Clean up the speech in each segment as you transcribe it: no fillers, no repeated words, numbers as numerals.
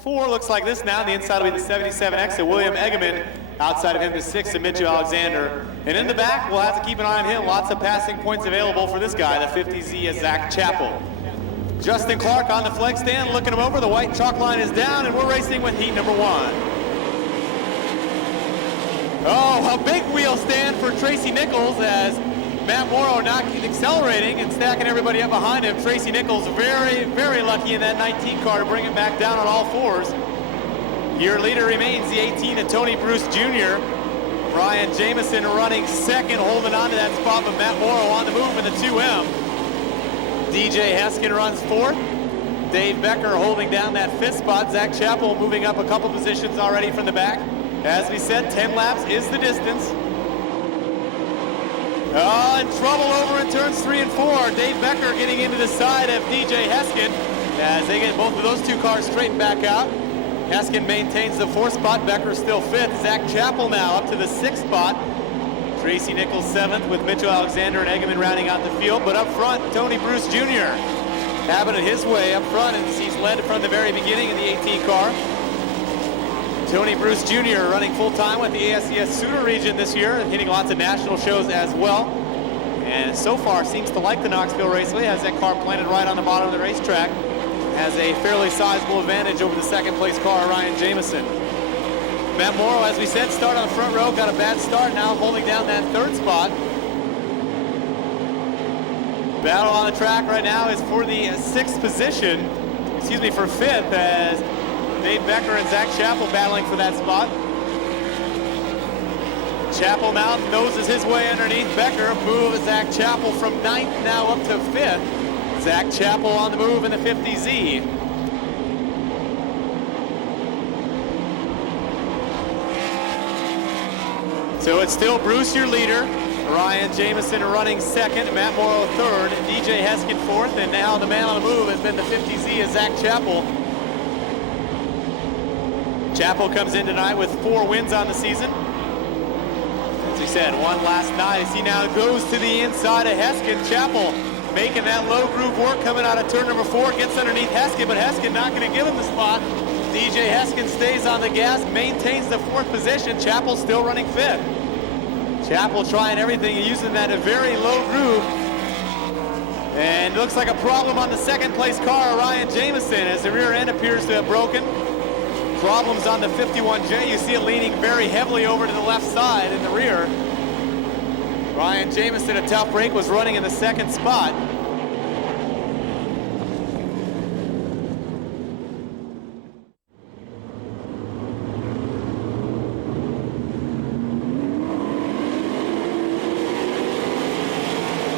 4 looks like this now. On the inside will be the 77X of William Egeman. Outside of him, the 6 of Mitchell Alexander. And in the back, we'll have to keep an eye on him. Lots of passing points available for this guy, the 50Z of Zach Chappell. Justin Clark on the flag stand, looking him over. The white chalk line is down, and we're racing with heat number 1. Oh, a big wheel stand for Tracy Nichols as Matt Morrow not accelerating and stacking everybody up behind him. Tracy Nichols very, very lucky in that 19 car to bring him back down on all fours. Your leader remains the 18 of Tony Bruce Jr. Brian Jameson running second, holding on to that spot, but Matt Morrow on the move in the 2M. DJ Heskin runs fourth. Dave Becker holding down that fifth spot. Zach Chappell moving up a couple positions already from the back. As we said, 10 laps is the distance. In trouble over in turns 3 and 4. Dave Becker getting into the side of DJ Heskin as they get both of those two cars straightened back out. Heskin maintains the 4th spot. Becker still 5th. Zach Chappell now up to the 6th spot. Tracy Nichols 7th with Mitchell Alexander and Egeman rounding out the field. But up front, Tony Bruce Jr. having it his way up front, and he's led from the very beginning in the 18 car. Tony Bruce Jr. running full-time with the ASCS Suter region this year, hitting lots of national shows as well. And so far seems to like the Knoxville Raceway, has that car planted right on the bottom of the racetrack. Has a fairly sizable advantage over the second place car, Ryan Jameson. Matt Morrow, as we said, start on the front row, got a bad start, now holding down that 3rd spot. Battle on the track right now is for the 6th position, for 5th, as Dave Becker and Zach Chappell battling for that spot. Chappell now noses his way underneath Becker, moves Zach Chappell from 9th now up to 5th. Zach Chappell on the move in the 50Z. So it's still Bruce, your leader. Ryan Jameson running 2nd, Matt Morrow 3rd, DJ Heskin 4th, and now the man on the move has been the 50Z of Zach Chappell. Chappell comes in tonight with 4 wins on the season. As we said, one last night as he now goes to the inside of Heskin. Chappell making that low groove work, coming out of turn number 4, gets underneath Heskin, but Heskin not going to give him the spot. DJ Heskin stays on the gas, maintains the 4th position. Chappell still running 5th. Chappell trying everything, using that very low groove. And looks like a problem on the 2nd place car, Ryan Jameson, as the rear end appears to have broken. Problems on the 51J. You see it leaning very heavily over to the left side in the rear. Ryan Jameson, a tough break, was running in the 2nd spot.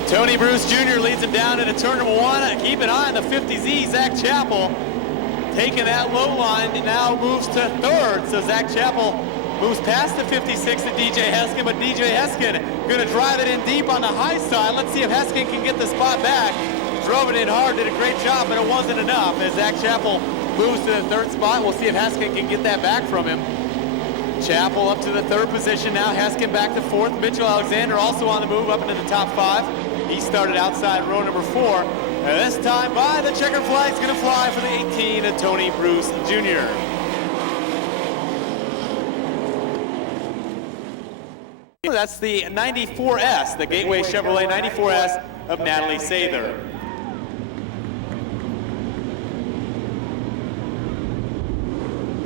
Tony Bruce Jr. leads him down into turn number 1. Keep an eye on the 50Z, Zach Chappell. Taking that low line, now moves to 3rd. So Zach Chappell moves past the 56 to DJ Heskin, but DJ Heskin gonna drive it in deep on the high side. Let's see if Heskin can get the spot back. Drove it in hard, did a great job, but it wasn't enough. As Zach Chappell moves to the 3rd spot, we'll see if Heskin can get that back from him. Chappell up to the 3rd position now, Heskin back to 4th. Mitchell Alexander also on the move up into the top 5. He started outside row number 4. And this time by the checkered flag's gonna fly for the 18 of Tony Bruce Jr. That's the 94S, the Gateway Chevrolet 94S of Natalie Sather.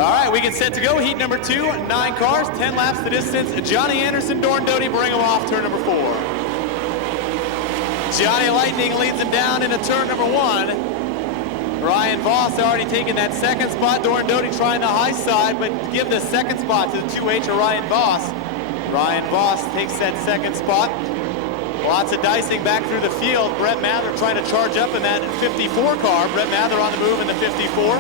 All right, we get set to go. Heat number 2, 9 cars, 10 laps the distance. Johnny Anderson, Dorn Doty bring him off turn number 4. Johnny Lightning leads him down into turn number 1. Ryan Voss already taken that 2nd spot. Dorn Doty trying the high side, but give the 2nd spot to the 2H of Ryan Voss. Ryan Voss takes that 2nd spot. Lots of dicing back through the field. Brett Mather trying to charge up in that 54 car. Brett Mather on the move in the 54.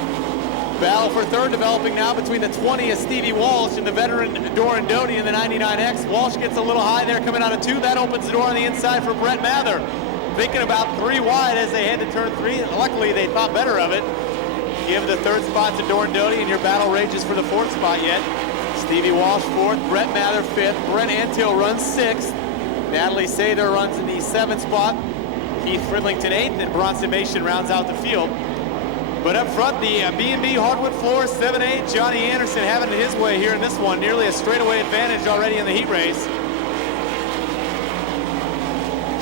Battle for 3rd developing now between the 20 of Stevie Walsh and the veteran Doran Doty in the 99X. Walsh gets a little high there coming out of 2. That opens the door on the inside for Brett Mather. Thinking about 3 wide as they head to turn 3. Luckily, they thought better of it. Give the 3rd spot to Doran Doty, and your battle rages for the 4th spot yet. Stevie Walsh 4th, Brett Mather 5th, Brent Antill runs 6th. Natalie Sather runs in the 7th spot. Keith Fridlington 8th, and Bronson Mason rounds out the field. But up front, the B&B hardwood floor 7A, Johnny Anderson having it his way here in this one. Nearly a straightaway advantage already in the heat race.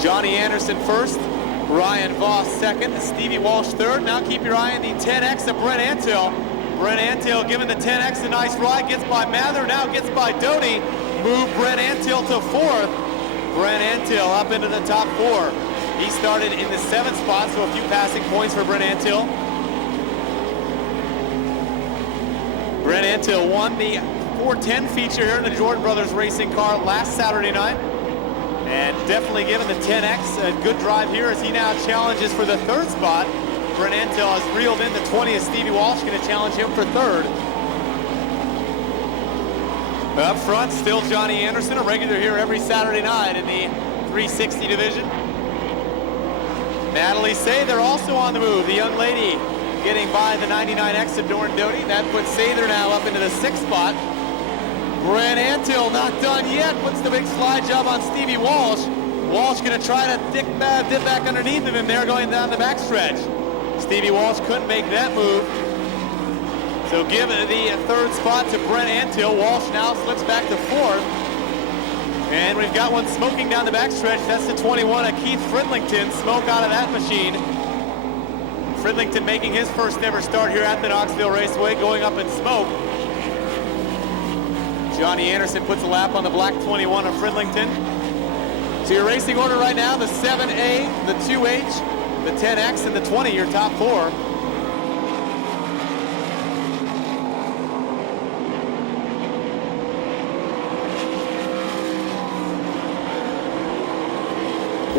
Johnny Anderson first, Ryan Voss second, Stevie Walsh third. Now keep your eye on the 10X of Brent Antill. Brent Antill giving the 10X a nice ride, gets by Mather, now gets by Doty. Move Brent Antill to fourth. Brent Antill up into the top four. He started in the 7th spot, so a few passing points for Brent Antill. Brent Antill won the 410 feature here in the Jordan Brothers racing car last Saturday night. And definitely giving the 10X a good drive here as he now challenges for the 3rd spot. Brent Antill has reeled in the 20 as Stevie Walsh going to challenge him for 3rd. Up front, still Johnny Anderson, a regular here every Saturday night in the 360 division. Natalie Sather also on the move, the young lady getting by the 99X of Doran Doty. That puts Sather now up into the 6th spot. Brent Antill not done yet, puts the big slide job on Stevie Walsh. Walsh gonna try to dip back underneath of him there going down the backstretch. Stevie Walsh couldn't make that move. So give the 3rd spot to Brent Antill. Walsh now slips back to 4th. And we've got one smoking down the backstretch. That's the 21 of Keith Fridlington. Smoke out of that machine. Fridlington making his first ever start here at the Knoxville Raceway, going up in smoke. Johnny Anderson puts a lap on the black 21 of Fridlington. So your racing order right now, the 7A, the 2H, the 10X, and the 20, your top 4.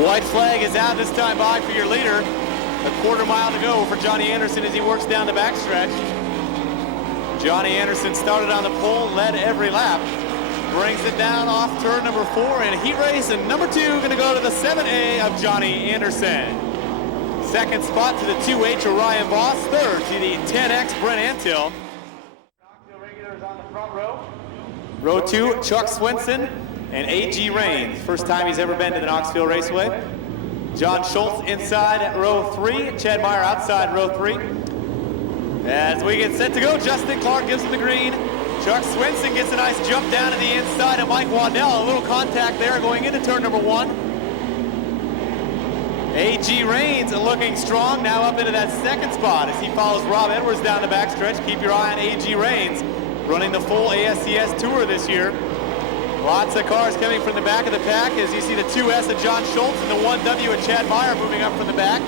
White flag is out this time by for your leader. A quarter mile to go for Johnny Anderson as he works down the backstretch. Johnny Anderson started on the pole, led every lap. Brings it down off turn number 4 in a heat race, and number 2 going to go to the 7A of Johnny Anderson. 2nd spot to the 2H of Ryan Voss. 3rd to the 10X Brent Antill. Knoxville regulars on the front row. Row 2, Chuck Swenson and A.G. Rains. First time he's ever been to the Knoxville Raceway. John Schultz inside row 3, Chad Meyer outside row 3. As we get set to go, Justin Clark gives him the green. Chuck Swenson gets a nice jump down to the inside of Mike Waddell. A little contact there going into turn number 1. A.G. Rains looking strong, now up into that 2nd spot as he follows Rob Edwards down the backstretch. Keep your eye on A.G. Rains, running the full ASCS Tour this year. Lots of cars coming from the back of the pack as you see the 2S of John Schultz and the 1W of Chad Meyer moving up from the back.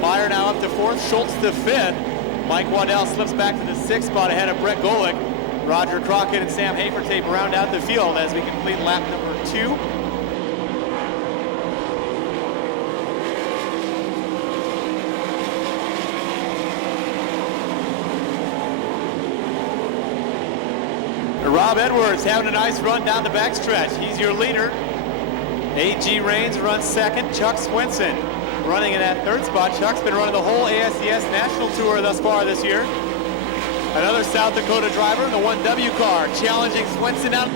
Meyer now up to 4th, Schultz to 5th. Mike Waddell slips back to the 6th spot ahead of Brett Golick. Roger Crockett and Sam Hafertape round out the field as we complete lap number 2. Rob Edwards having a nice run down the backstretch. He's your leader. A.G. Rains runs 2nd. Chuck Swenson running in that 3rd spot. Chuck's been running the whole ASCS National Tour thus far this year. Another South Dakota driver in the 1W car, challenging Swenson out.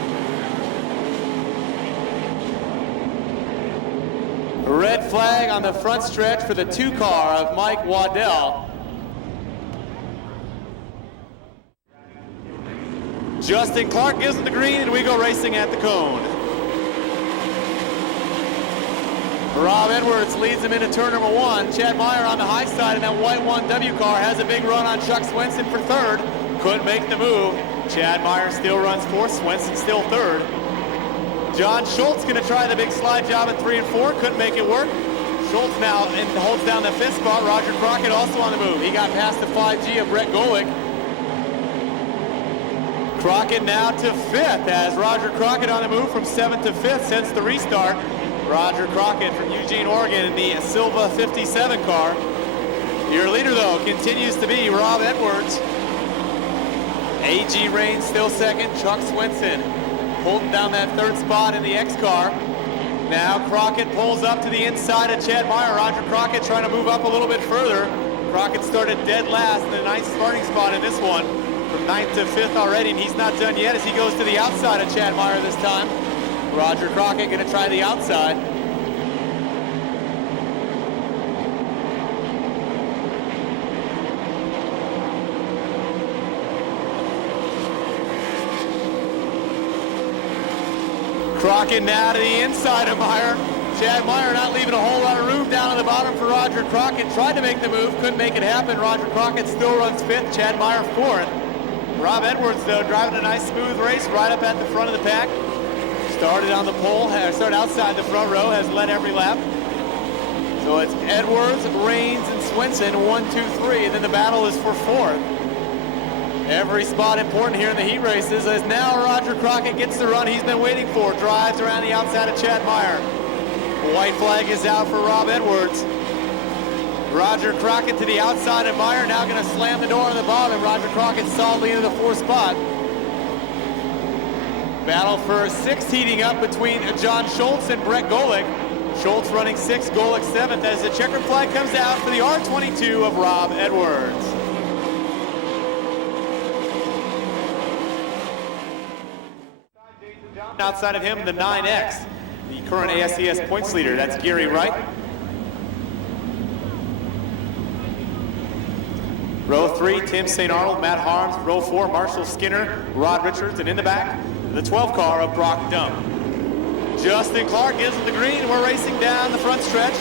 Red flag on the front stretch for the 2 car of Mike Waddell. Justin Clark gives him the green and we go racing at the cone. Rob Edwards leads him into turn number 1. Chad Meyer on the high side in that white 1W car has a big run on Chuck Swenson for 3rd. Couldn't make the move. Chad Meyer still runs 4th, Swenson still 3rd. John Schultz going to try the big slide job at 3 and 4. Couldn't make it work. Schultz now holds down the 5th spot. Roger Crockett also on the move. He got past the 5G of Brett Golick. Crockett now to 5th as Roger Crockett on the move from 7th to 5th since the restart. Roger Crockett from Eugene, Oregon in the Silva 57 car. Your leader though continues to be Rob Edwards. A.G. Rains still 2nd. Chuck Swenson holding down that 3rd spot in the X car. Now Crockett pulls up to the inside of Chad Meyer. Roger Crockett trying to move up a little bit further. Crockett started dead last in the 9th starting spot in this one. From 9th to 5th already, and he's not done yet as he goes to the outside of Chad Meyer this time. Roger Crockett going to try the outside. Crockett now to the inside of Meyer. Chad Meyer not leaving a whole lot of room down on the bottom for Roger Crockett. Tried to make the move, couldn't make it happen. Roger Crockett still runs 5th, Chad Meyer 4th. Rob Edwards, though, driving a nice smooth race right up at the front of the pack. Started on the pole, started outside the front row, has led every lap. So it's Edwards, Raines, and Swenson, 1, 2, 3, and then the battle is for 4th. Every spot important here in the heat races as now Roger Crockett gets the run he's been waiting for. Drives around the outside of Chad Meyer. White flag is out for Rob Edwards. Roger Crockett to the outside of Meyer, now going to slam the door on the bottom. Roger Crockett solidly into the 4th spot. Battle for 6th heating up between John Schultz and Brett Golick. Schultz running 6th, Golick 7th as the checkered flag comes out for the R22 of Rob Edwards. Outside of him, the 9X, the current ASCS points leader. That's Gary Wright. Row 3, Tim St. Arnold, Matt Harms. Row 4, Marshall Skinner, Rod Richards, and in the back, the 12 car of Brock Dump. Justin Clark gives him the green. We're racing down the front stretch.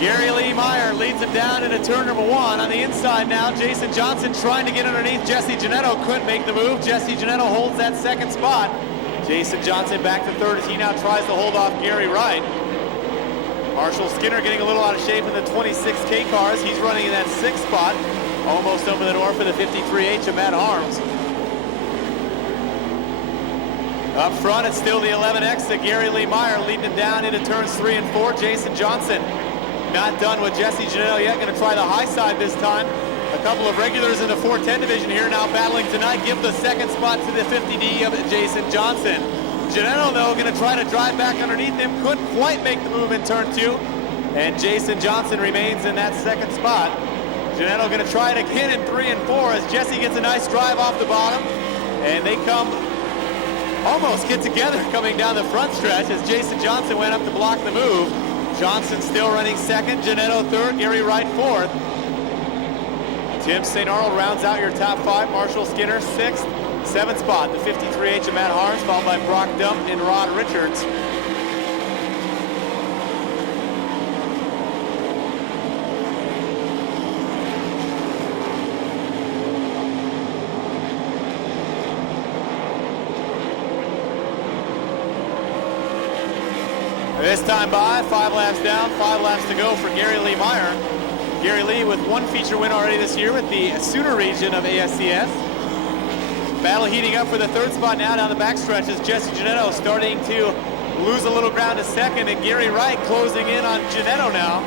Gary Lee Meyer leads him down into turn number 1. On the inside now, Jason Johnson trying to get underneath Jesse Janetto. Couldn't make the move. Jesse Janetto holds that 2nd spot. Jason Johnson back to 3rd as he now tries to hold off Gary Wright. Marshall Skinner getting a little out of shape in the 26K cars. He's running in that 6th spot. Almost over the door for the 53H of Matt Harms. Up front, it's still the 11X to Gary Lee Meyer, leading him down into turns 3 and 4. Jason Johnson not done with Jesse Janetto yet. Going to try the high side this time. A couple of regulars in the 410 division here now battling tonight. Give the 2nd spot to the 50D of Jason Johnson. Janetto, though, going to try to drive back underneath him. Couldn't quite make the move in turn 2. And Jason Johnson remains in that 2nd spot. Janetto going to try it again in 3 and 4 as Jesse gets a nice drive off the bottom. And they almost get together coming down the front stretch as Jason Johnson went up to block the move. Johnson still running 2nd, Janetto 3rd, Gary Wright 4th. Tim St. Arnold rounds out your top 5. Marshall Skinner 6th, 7th spot. The 53H of Matt Harms, followed by Brock Dump and Rod Richards. This time by, 5 laps down, 5 laps to go for Gary Lee Meyer. Gary Lee with 1 feature win already this year with the Sooner region of ASCS. Battle heating up for the 3rd spot now down the backstretch as Jesse Janetto starting to lose a little ground to 2nd, and Gary Wright closing in on Janetto now.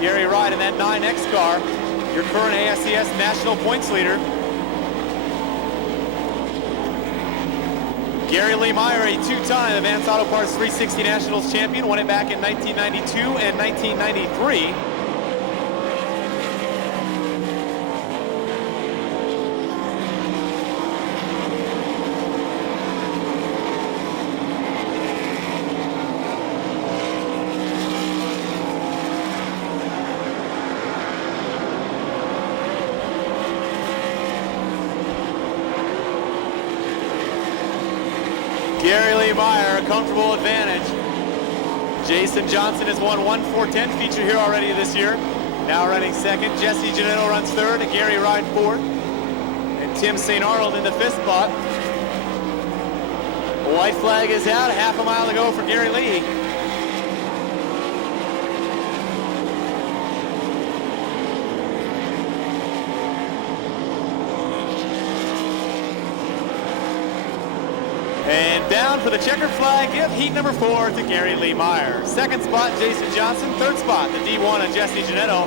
Gary Wright in that 9X car, your current ASCS national points leader. Gary Lee Meyer, a 2-time Advanced Auto Parts 360 Nationals champion, won it back in 1992 and 1993. Gary Lee Meyer, a comfortable advantage. Jason Johnson has won 1 410 feature here already this year. Now running 2nd. Jesse Janetto runs 3rd, and Gary Wright 4th. And Tim St. Arnold in the 5th spot. The white flag is out, 1/2 mile to go for Gary Lee. And down for the checkered flag, give heat number 4 to Gary Lee Meyer. 2nd spot, Jason Johnson. 3rd spot, the D1 of Jesse Janetto.